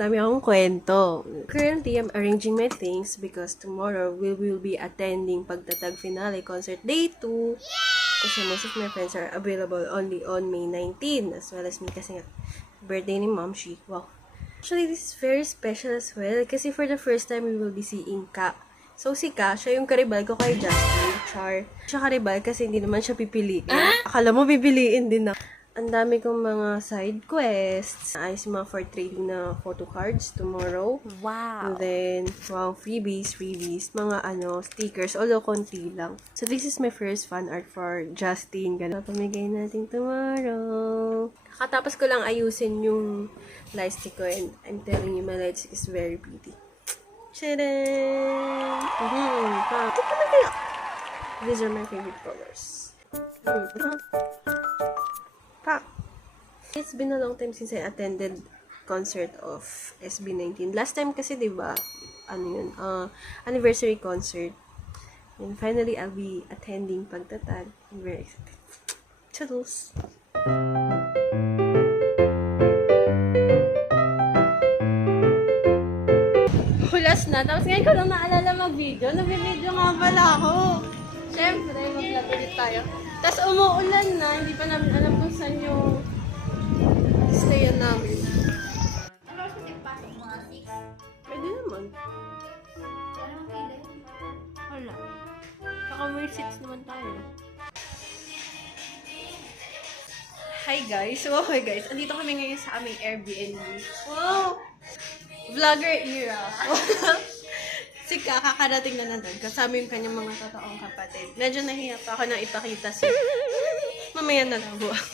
Dami akong kwento. Currently, I'm arranging my things because tomorrow we will be attending Pagtatag Finale Concert Day 2. Kasi most of my friends are available only on May 19, as well as me kasi nga birthday ni Mom Shi. Wow. Actually, this is very special as well kasi for the first time we will be seeing Ka. So, si Ka, siya yung karibal ko kay Justin, Char. Siya karibal kasi hindi naman siya pipiliin. Akala mo pipiliin din na. Ang dami kong mga side quests. Ayos mga for trading na photo cards tomorrow. Wow. And then, wow, freebies. Mga stickers, although konti lang. So, this is my first fan art for Justin. Ganun. Pamigay natin tomorrow. Kakatapos ko lang ayusin yung light stick ko and I'm telling you, my light stick is very pretty. Tadaan! These are my favorite colors. It's been a long time since I attended concert of SB19. Last time kasi, diba, anniversary concert. And finally, I'll be attending Pagtatag. I'm very excited. Toodles! Hulas na. Tapos ngayon ko lang naalala mag-video. Nag-video nga pala ako. Siyempre, mag-vlog ulit tayo. Tapos umuulan na. Hindi pa namin alam kung saan yung stayan namin. Ano sa tigpasok mga 6? Pwede naman. Anong kailan? Wala. Saka may seats naman tayo. Hi guys. So, okay guys. Andito kami ngayon sa aming Airbnb. Wow! Vlogger era. Si Ka, kakarating na nandun. Kasama yung kanyang mga totoong kapatid. Medyo nahiya pa ako nang ipakita siya. Mamaya na lang buwan.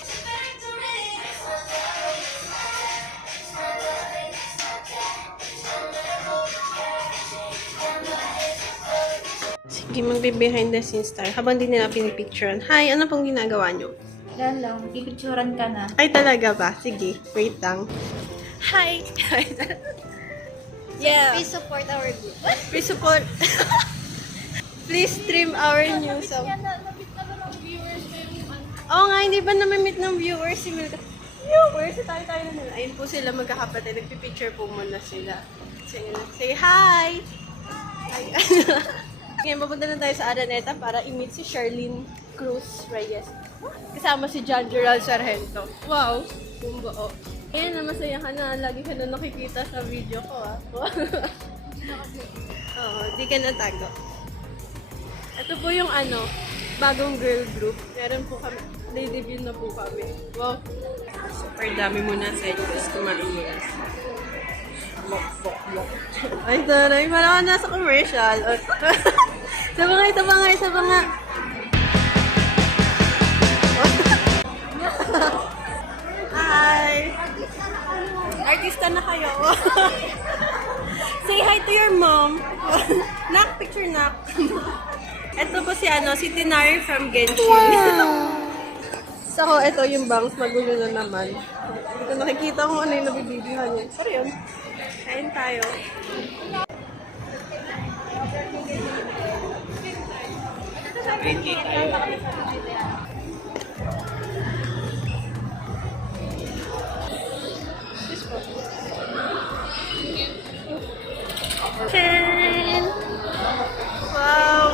Sige, magbe-behind the scenes tayo. Habang di nila pinipicturean. Hi, ano pong ginagawa nyo? Yan lang, pipicturan ka na. Ay, talaga ba? Sige, wait lang. Hi! Yeah. Please support our group. Please support. Please stream our new song. Nabit na ba ng viewers Oo nga, hindi ba namimit ng viewers si Milka? Viewers, tayo na nila. Ayun po sila magkakapatid. Nagpipicture po muna sila. Say hi! Hi! Ngayon, papunta na tayo sa Araneta para i-meet si Charlene Cruz Reyes. Kasama si John Gerald Sargento. Wow! Bumbuo. Ayan na, masaya ka na. Lagi ka na nakikita sa video ko, ah. Oo, di ka natago. Ito po yung bagong girl group. Meron po kami, debut na po kami. Wow! Super dami muna sa edges. Kumain muna. Bok. Ay, taray. Parang ako nasa commercial. Isa pa nga. Hi! Artista na kayo. Say hi to your mom. Nak, picture nak. Ito po si Tinari from Genshin. Wow. So, ito yung bangs. Magulo na naman. Dito nakikita kung ano yung nabibibihan niya. Pero yun. Kain tayo. Ken! Wow!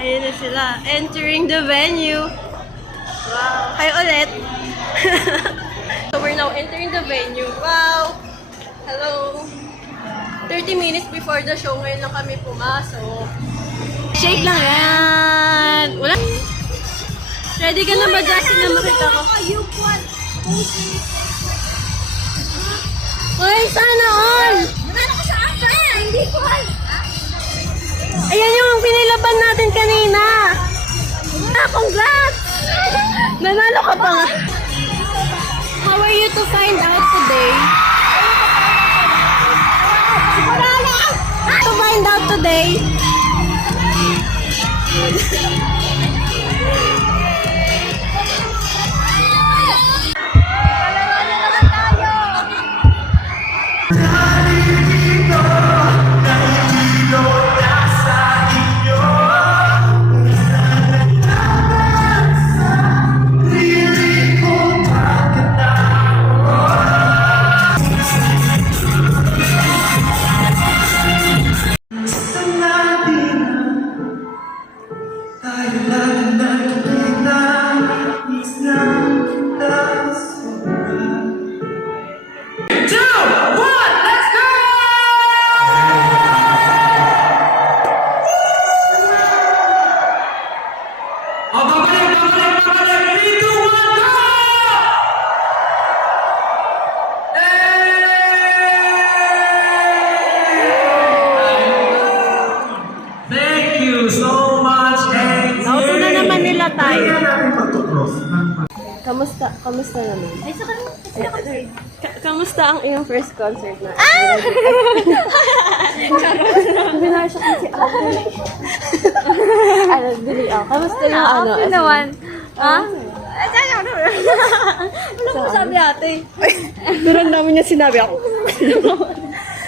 Ayun na sila. Entering the venue. Wow! Hi ulit! So we're now entering the venue. Wow! Hello! 30 minutes before the show, ngayon lang kami pumasok. Shake lang yan! Wala? Ready ka na ba, Justin, na makita ko? Uy, sana all! Nanalo ko sa apa eh! Hindi ko Ayan yung pinilaban natin kanina! Congrats! Nanalo ka pa nga! How are you to find out today? To find out today? Dito, nasa inyo. so much and Nauto na naman nila tayo. natin pagkukros. Kamusta naman? Ay, sa kanila. Sila concert. Kamusta ang iyong first concert na? Binasya ko si Ate. Ano, dili ako. Kamusta yung ano? Okay naman. Ha? Ay, kaya ano? Wala mo sabi ate. Pero ang dami niya sinabi ako.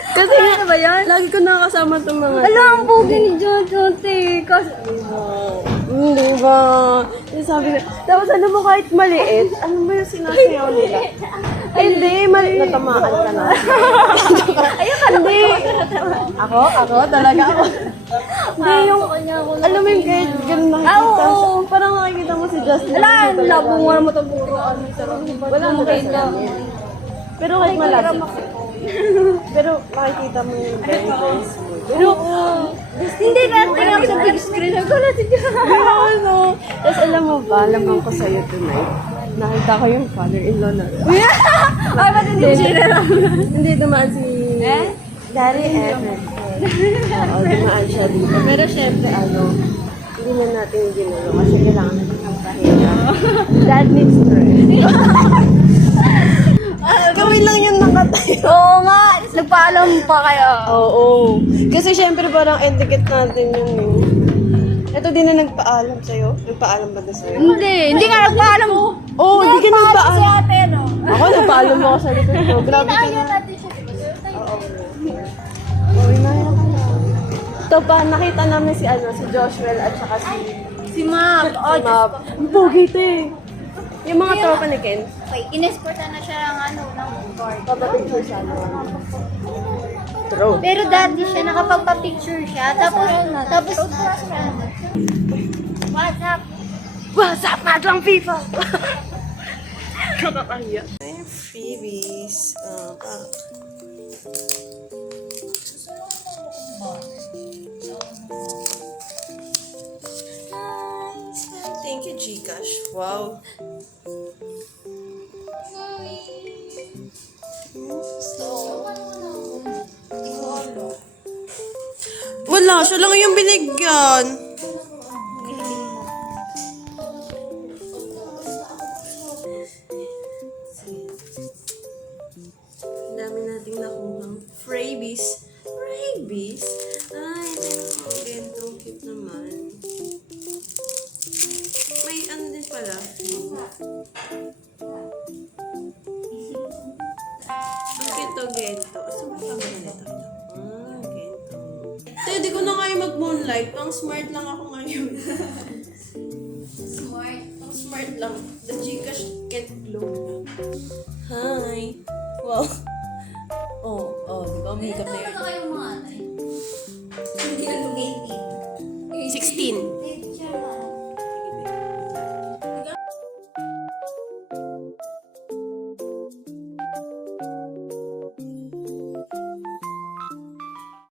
Kasi Ano ba yan? lagi ko nakakasama itong mga... Ala, ang pogi ni Jojo, te. Kasi, Hindi ba? Sabi ko, tapos ano mo kahit maliit, ano ba yung sinasayaw nila? Ay, hindi, natamaan ka na. ayun ka Hindi. Ako, talaga ako. Hindi yung, alam mo yung kahit ganun nakikita. Parang nakikita mo si Justin. Ala, Bieber talaga. labungan mo itong puro. Wala mo kayo Pero kahit malapit. Pero makikita mo yung very very smooth. Pero, Hindi na, tingnan ko sa big screen. Nagulat si Jojo. pero ano, tapos alam mo ba, lamang ko sa'yo tonight, nakita ko yung father-in-law na. Ay, ba't hindi siya Hindi, dumaan si Daddy Evan. Oo, dumaan siya dito. Pero syempre, hindi na natin ginulo kasi kailangan natin ng pahinga. Dad needs to rest. Kami lang yung nakatayo. Oo nga, nagpaalam pa kayo. Oo. Kasi syempre parang etiquette natin yun eh. Ito din na nagpaalam sa'yo. Nagpaalam ba na sa'yo? Hindi nga nagpaalam. Oo, hindi ka Si nagpaalam. ate, no? Ako, nagpaalam mo ako sa likod ko. Grabe ka na. natin siya, diba? Oo, inaya ka na. Ito pa, nakita namin si Joshua at saka Si Mab. si Mab. Ang pogi ito eh. Yung mga tropa ni Ken. Okay, inescortan na siya ng ng guard. Papapicture siya. True. Pero dati siya, nakapagpa-picture siya. Tapos, what's up? What's up, madlang people? Kakakaya. Ay, freebies. Thank you, Gcash. Wow. Wala, siya lang yung binigyan. Ang dami nating nakuhang freebies. Freebies? Ay, ang gentong cute naman. May ano din pala. Ang gento, gento. Saan ba yung nito? Gento. Tayo, di ko na ngayon mag-moonlight. Pang smart lang ako ngayon. Smart. Pang smart lang. The Gcash can't blow na. Hi. Wow. Di ba? Makeup na yun. kayong mga anay? Hindi na lumitin. 16.